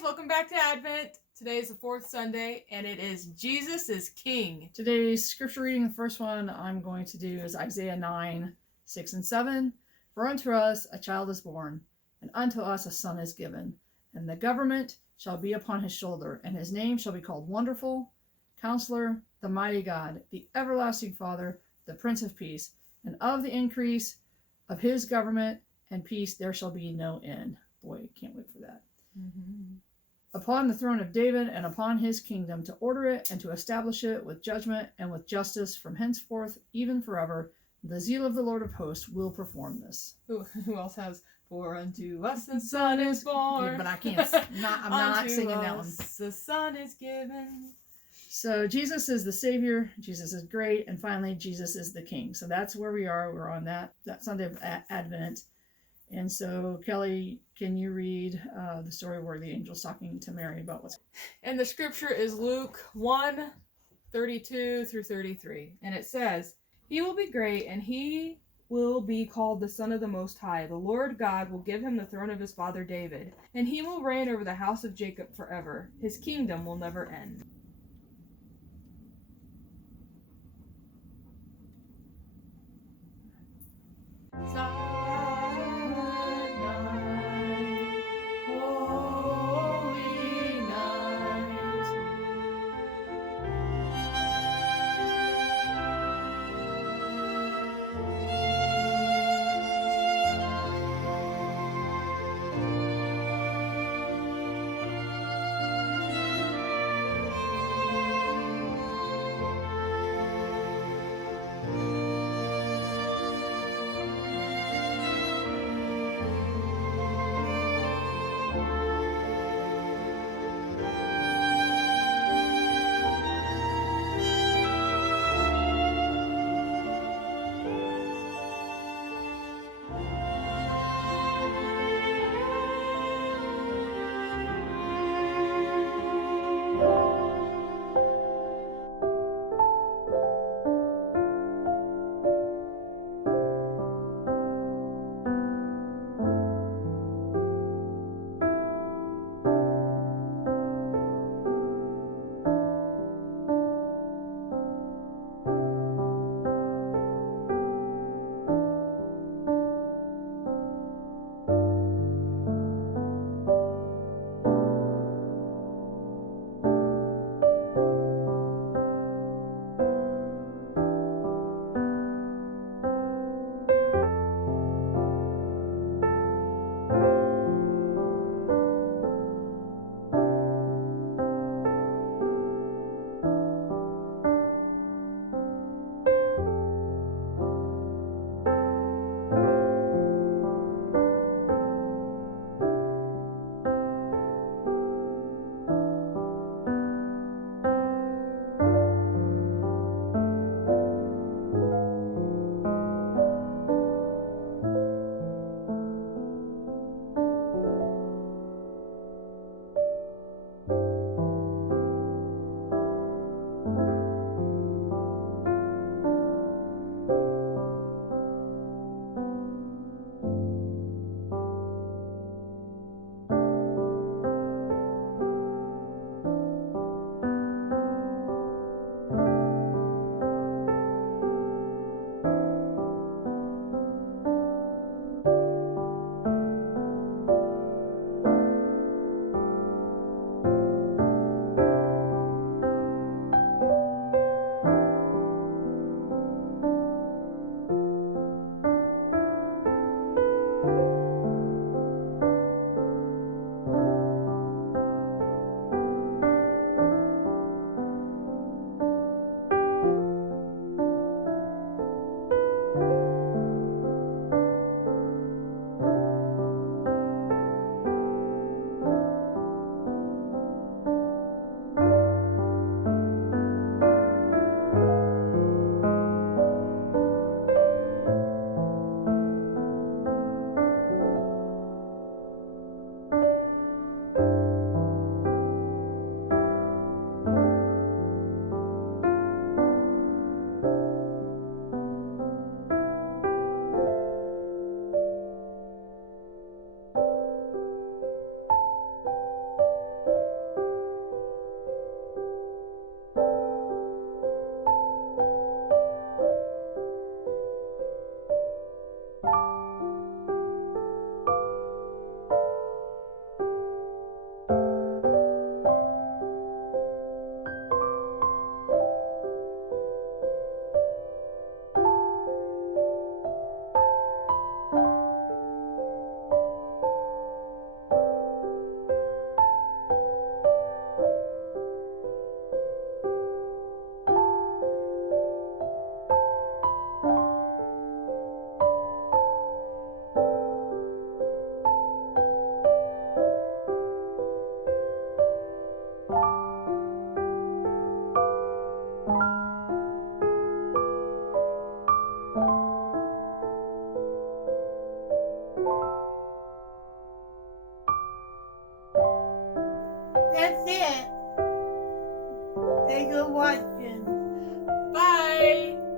guys, welcome back to Advent. Today is the fourth Sunday, and it is Jesus is King. Today's scripture reading, the first one I'm going to do is Isaiah 9, 6 and 7. For unto us a child is born, and unto us a son is given, and the government shall be upon his shoulder, and his name shall be called Wonderful, Counselor, the Mighty God, the Everlasting Father, the Prince of Peace. And of the increase of his government and peace there shall be no end. Boy, can't wait for that. Mm-hmm. Upon the throne of David and upon his kingdom, to order it and to establish it with judgment and with justice from henceforth, even forever. The zeal of the Lord of hosts will perform this. Who else has, for unto us the Son is born. Yeah, but I can't. I'm not singing that one. The Son is given. So Jesus is the Savior. Jesus is great. And finally, Jesus is the King. So that's where we are. We're on that Sunday of Advent. And so, Kelly, can you read the story where the angel's talking to Mary about what's... And the scripture is Luke 1, 32 through 33. And it says, He will be great, and he will be called the Son of the Most High. The Lord God will give him the throne of his father David, and he will reign over the house of Jacob forever. His kingdom will never end. That's it. Thanks for watching.